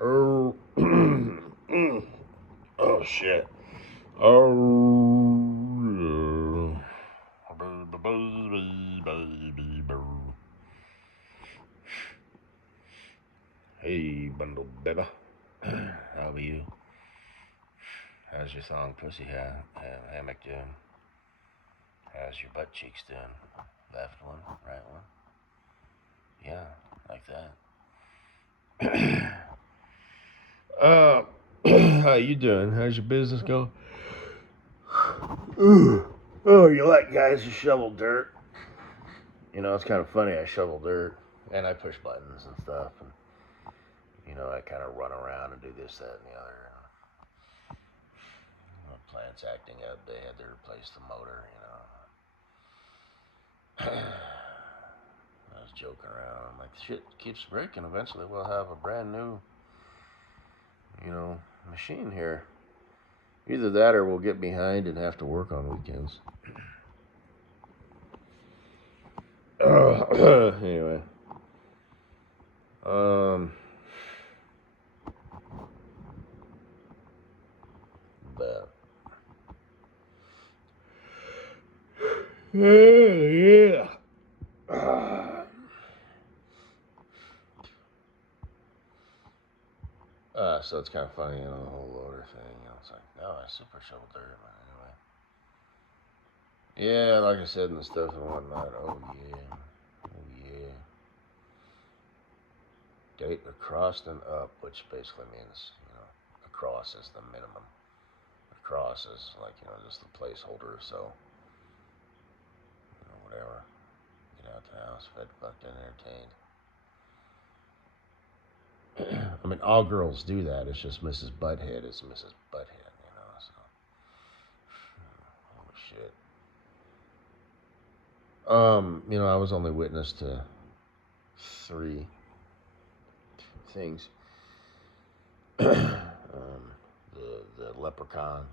Oh, oh shit. Oh, hey, bundle baby. How are you? How's your thong pussy hammock doing? How's your butt cheeks doing? Left one, right one? Yeah, like that. How you doing? How's your business going? Ooh. Oh, you like guys who shovel dirt? You know, it's kind of funny. I shovel dirt and I push buttons and stuff, and you know, I kind of run around and do this, that, and the other. Plants acting up. They had to replace the motor. You know. I was joking around. I'm like, shit keeps breaking. Eventually, we'll have a brand new, you know, machine here. Either that, or we'll get behind and have to work on weekends. Anyway, but yeah. So it's kind of funny, you know, the whole loader thing. You know, it's like, no, I super shovel dirt, man. Anyway. Yeah, like I said, and the stuff and whatnot. Oh, yeah. Oh, yeah. Date across and up, which basically means, you know, across is the minimum. Across is like, you know, just the placeholder, so, you know, whatever. Get out the house, fed, fucked, and entertained. I mean, all girls do that. It's just Mrs. Butthead is Mrs. Butthead, you know, so. Oh, shit. You know, I was only witness to 3 things. The leprechaun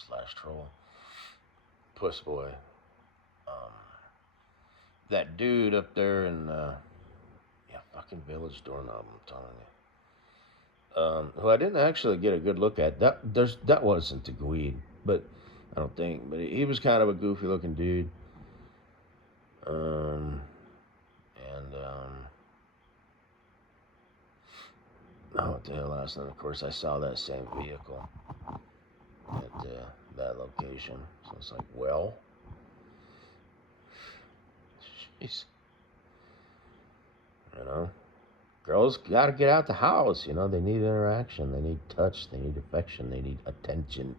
/ troll, puss boy, um, that dude up there in fucking Village Doorknob. I'm telling you, who I didn't actually get a good look at. That wasn't the Gweed, but I don't think. But he was kind of a goofy looking dude. Oh, what the hell else? And of course, I saw that same vehicle at that location. So it's like, well, jeez, you know, girls got to get out the house. You know, they need interaction, they need touch, they need affection, they need attention.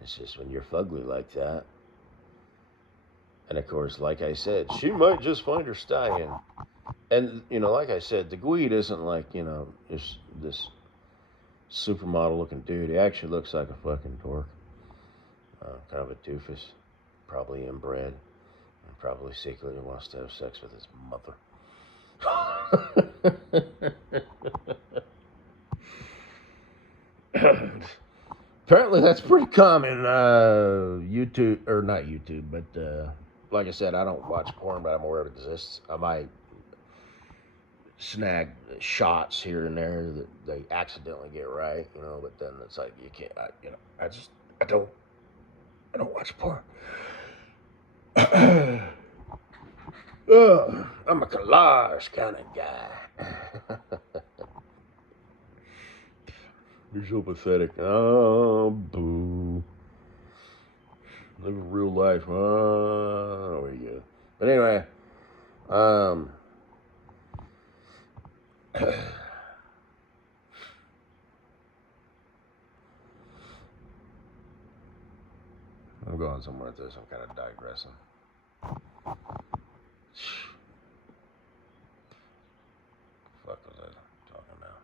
It's just when you're fugly like that. And of course, like I said, she might just find her stallion. And, you know, like I said, the Gweed isn't like, you know, this supermodel looking dude. He actually looks like a fucking dork. Kind of a doofus. Probably inbred. And probably secretly wants to have sex with his mother. Apparently that's pretty common. YouTube, or not YouTube, but like I said, I don't watch porn, but I'm aware it exists. I might snag shots here and there that they accidentally get right, you know. But then it's like you can't, I don't watch porn. I'm a collage kind of guy. You're so pathetic. Oh, boo. Living real life. Oh, there you go. But anyway, I'm going somewhere with this. I'm kind of digressing. Fuck was I talking about?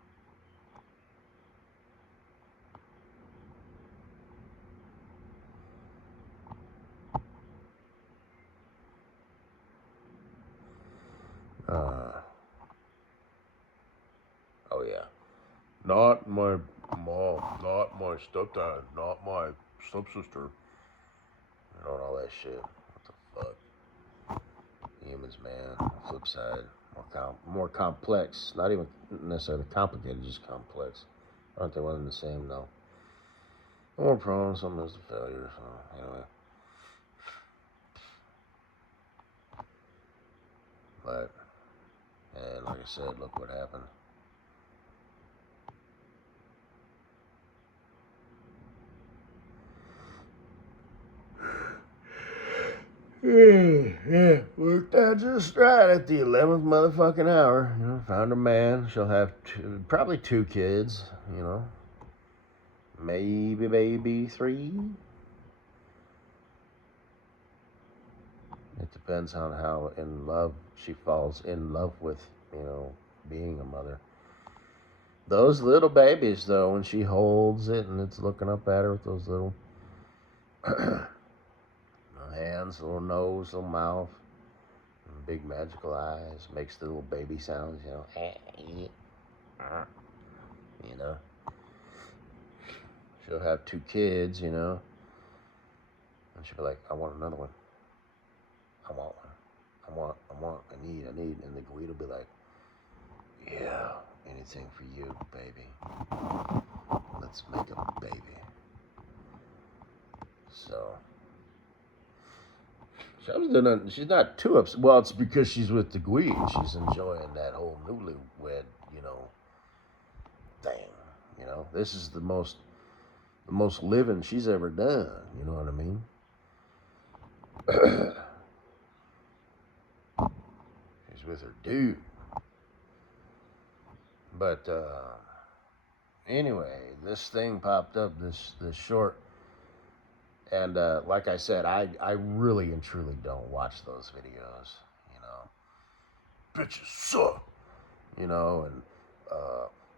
Oh yeah. Not my mom, not my stepdad, not my stepsister. And all that shit. What the fuck? Humans, man. Flip side. more complex. Not even necessarily complicated, just complex. Aren't they one and the same? No. More prone, some is to failure. So anyway, but and like I said, look what happened. Yeah, worked out just right at the 11th motherfucking hour. You know, found a man. She'll have probably 2 kids. You know, maybe 3. It depends on how in love she falls in love with, being a mother. Those little babies, though, when she holds it and it's looking up at her with those little hands, little nose, little mouth, and big magical eyes, makes the little baby sounds, you know. She'll have 2 kids, and she'll be like, I want another one. I want one. I need. And the Guido will be like, yeah, anything for you, baby. Let's make a baby. So, she's not too upset. Well, it's because she's with the Guide. She's enjoying that whole newlywed, thing. This is the most living she's ever done. You know what I mean? She's with her dude. But anyway, this thing popped up, this short, and like I said, I really and truly don't watch those videos. Bitches suck, and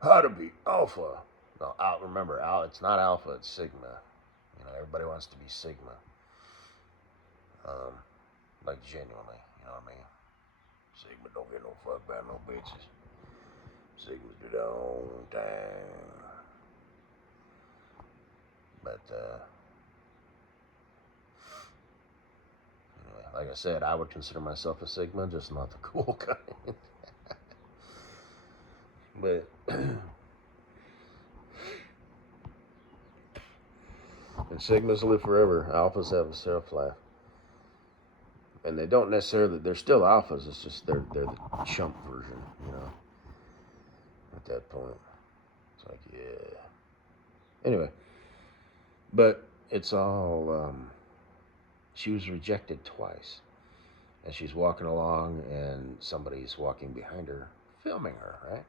how to be alpha. No, remember, it's not alpha, it's sigma. Everybody wants to be sigma. Like genuinely, you know what I mean? Sigma don't get no fuck by no bitches. Sigmas do their own thing. But anyway, like I said, I would consider myself a sigma, just not the cool kind. But and sigmas live forever. Alphas have a shelf life. And they don't necessarily, they're still alphas, it's just they're the chump version, at that point. It's like, yeah. Anyway, but it's all, she was rejected twice. And she's walking along and somebody's walking behind her, filming her, right?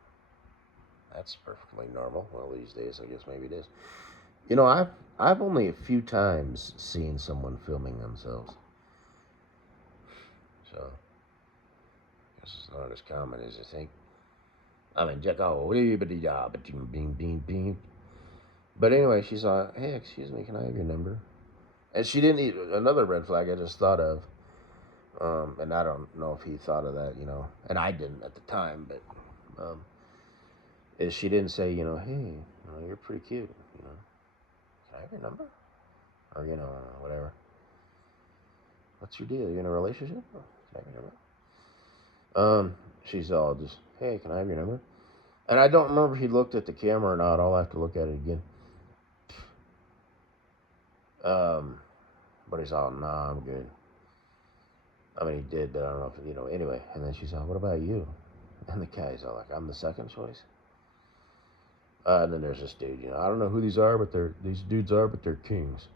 That's perfectly normal. Well, these days, I guess maybe it is. I've only a few times seen someone filming themselves. So, I guess it's not as common as you think. I mean, but anyway, she's like, hey, excuse me, can I have your number? And she didn't even, another red flag I just thought of, and I don't know if he thought of that, and I didn't at the time, but, is she didn't say, hey, you're pretty cute, can I have your number? Or, whatever. What's your deal? You in a relationship? Can I have your number? She's all just, hey, can I have your number? And I don't remember if he looked at the camera or not. I'll have to look at it again. But he's all, nah, I'm good. I mean, he did, but I don't know if, anyway. And then she's all, what about you? And the guy's all like, I'm the second choice. And then there's this dude, I don't know who these dudes are, but they're kings.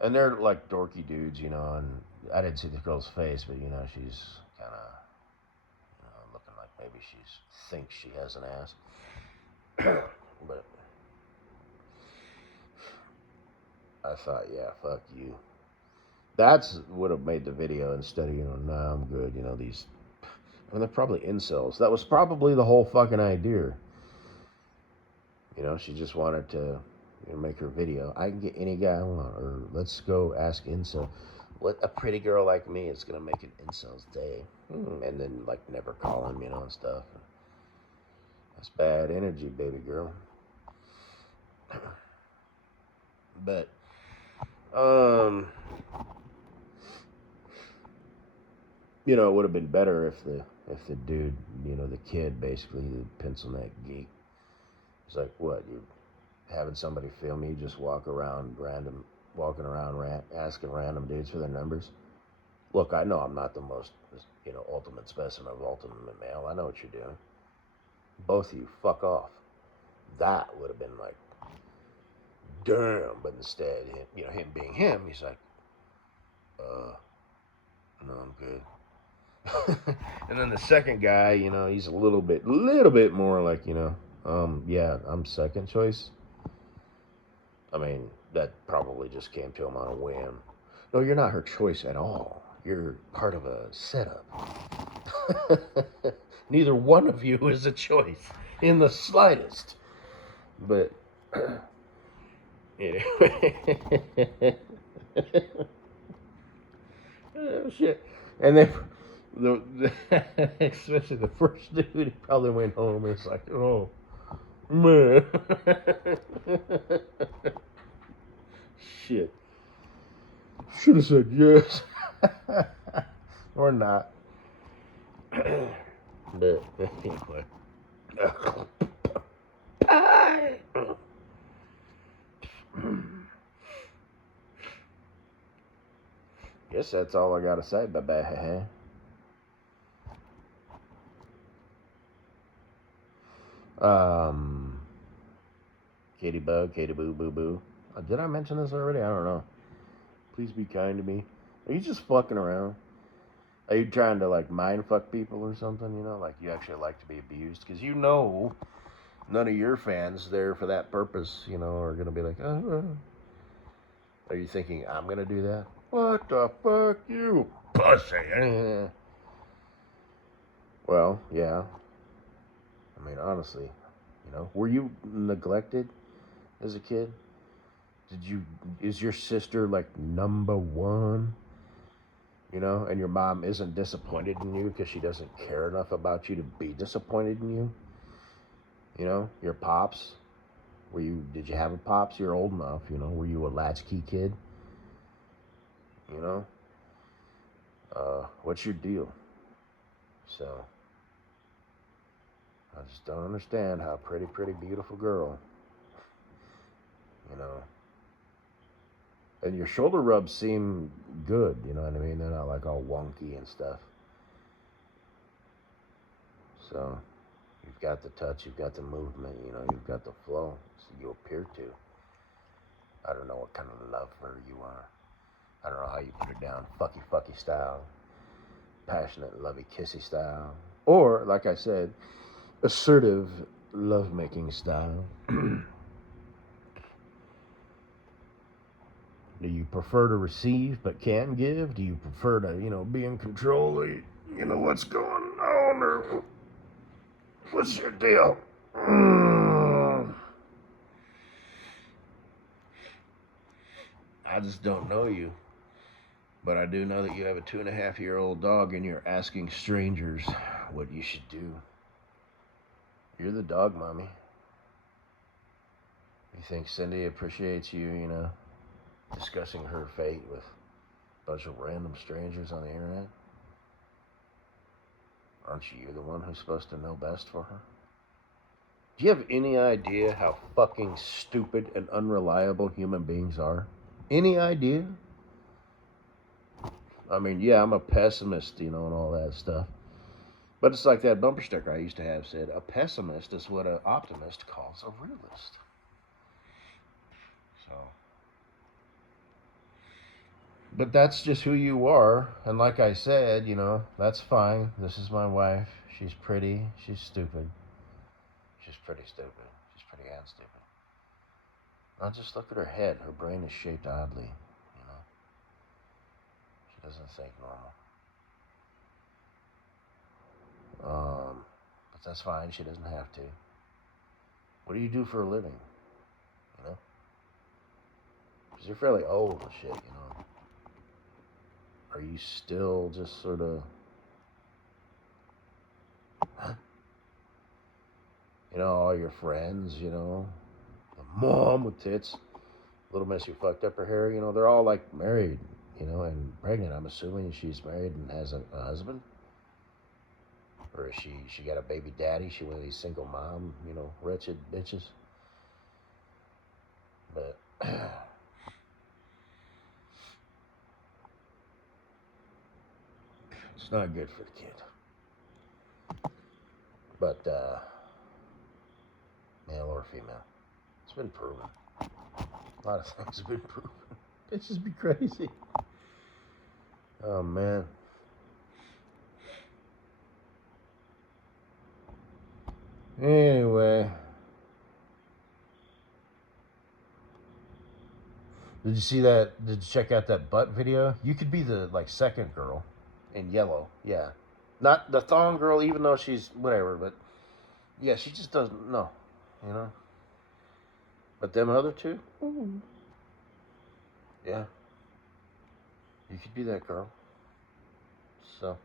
And they're like dorky dudes, and I didn't see the girl's face, but, she's kind of, looking like maybe she thinks she has an ass. But I thought, yeah, fuck you. That's would have made the video instead of, nah, I'm good, they're probably incels. That was probably the whole fucking idea. She just wanted to make her video. I can get any guy I want, or let's go ask incel. What a pretty girl like me is gonna make an incel's day, and then like never call him, and stuff. That's bad energy, baby girl. But it would have been better if the if the dude, the kid, basically, the pencil neck geek, is like, what, you having somebody film you just walking around asking random dudes for their numbers? Look, I know I'm not the most, ultimate specimen of ultimate male. I know what you're doing. Both of you, fuck off. That would have been like, damn. But instead, him being him, he's like, no, I'm good. And then the second guy, he's a little bit more like, yeah, I'm second choice. I mean, that probably just came to him on a whim. No, you're not her choice at all. You're part of a setup. Neither one of you is a choice in the slightest. But anyway. Oh, shit. And then especially the first dude, he probably went home and it's like, oh man. Shit. Should have said yes. Or not. But anyway. Guess that's all I gotta say, baby. Katie Bug, Katie Boo Boo Boo. Did I mention this already? I don't know. Please be kind to me. Are you just fucking around? Are you trying to like mind fuck people or something? Like you actually like to be abused? Because none of your fans there for that purpose, are gonna be like, Are you thinking I'm gonna do that? What the fuck, you pussy? Well, yeah. I mean, honestly, were you neglected as a kid? Is your sister like number one? And your mom isn't disappointed in you because she doesn't care enough about you to be disappointed in you? Your pops, did you have a pops? You're old enough, were you a latchkey kid? What's your deal? So, I just don't understand how pretty, beautiful girl, and your shoulder rubs seem good, you know what I mean? They're not like all wonky and stuff. So, you've got the touch, you've got the movement, you've got the flow. So you appear to. I don't know what kind of lover you are. I don't know how you put it down. Fucky style. Passionate, lovey, kissy style. Or, like I said, assertive, lovemaking style. Do you prefer to receive but can't give? Do you prefer to, be in control of, what's going on? Or what's your deal? I just don't know you. But I do know that you have a 2.5-year-old dog and you're asking strangers what you should do. You're the dog mommy. You think Cindy appreciates you, discussing her fate with a bunch of random strangers on the internet? Aren't you the one who's supposed to know best for her? Do you have any idea how fucking stupid and unreliable human beings are? Any idea? I mean, yeah, I'm a pessimist, and all that stuff. But it's like that bumper sticker I used to have said, a pessimist is what an optimist calls a realist. So. But that's just who you are. And like I said, that's fine. This is my wife. She's pretty. She's stupid. She's pretty stupid. She's pretty and stupid. Now just look at her head. Her brain is shaped oddly, She doesn't think normal. But that's fine. She doesn't have to. What do you do for a living? Because you're fairly old and shit, Are you still just sort of... Huh? All your friends, the mom with tits, little miss who fucked up her hair, they're all like married, and pregnant. I'm assuming she's married and has a husband. Or is she got a baby daddy? She one of these single mom, wretched bitches. But it's not good for the kid. But male or female, it's been proven. A lot of things have been proven. It's just be crazy. Oh man. Anyway, did you see that? Did you check out that butt video? You could be the second girl in yellow. Yeah, not the thong girl, even though she's whatever. But yeah, she just doesn't know, you know. But them other two, yeah, you could be that girl. So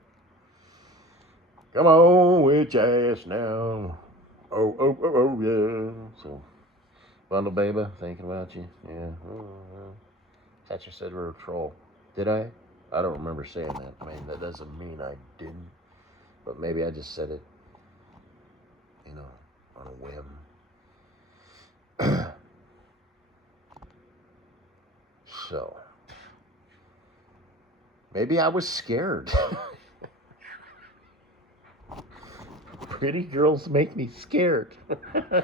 come on with your ass now. Oh, yeah. So, Bundle Baby, thinking about you. Yeah. Thought you said we were a troll. Did I? I don't remember saying that. I mean, that doesn't mean I didn't. But maybe I just said it, on a whim. So, maybe I was scared. Pretty girls make me scared. I'm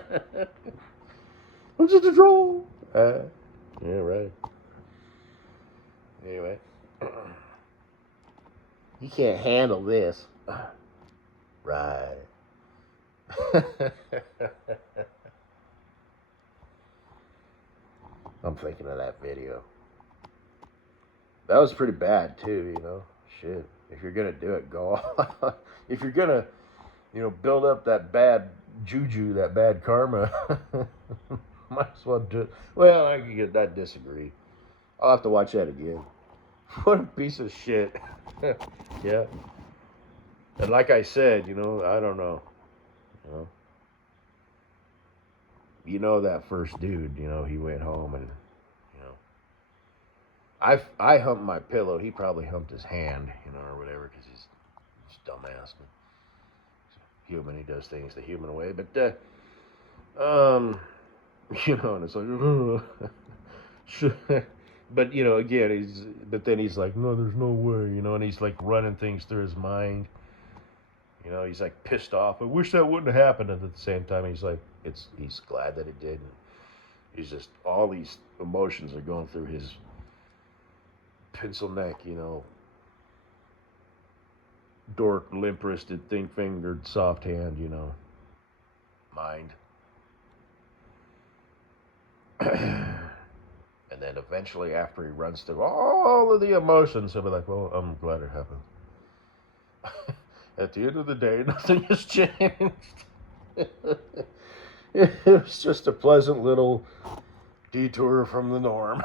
just a troll. Yeah, right. Anyway. You can't handle this. Right. I'm thinking of that video. That was pretty bad too, Shit. If you're gonna do it, go on. If you're gonna, build up that bad juju, that bad karma, might as well do it. Well, I disagree. I'll have to watch that again. What a piece of shit. Yeah. And like I said, I don't know. That first dude, he went home and, I humped my pillow. He probably humped his hand, or whatever, because he's dumbass. He's human. He does things the human way. But, and it's like, but, again, but then he's like, no, there's no way, and he's like running things through his mind. He's like pissed off. I wish that wouldn't have happened. And at the same time, he's like, he's glad that it did. And he's just, all these emotions are going through his pencil neck, dork, limp-wristed, thin-fingered, soft hand, mind. And then eventually, after he runs through all of the emotions, he'll be like, well, I'm glad it happened. At the end of the day, nothing has changed. It was just a pleasant little detour from the norm.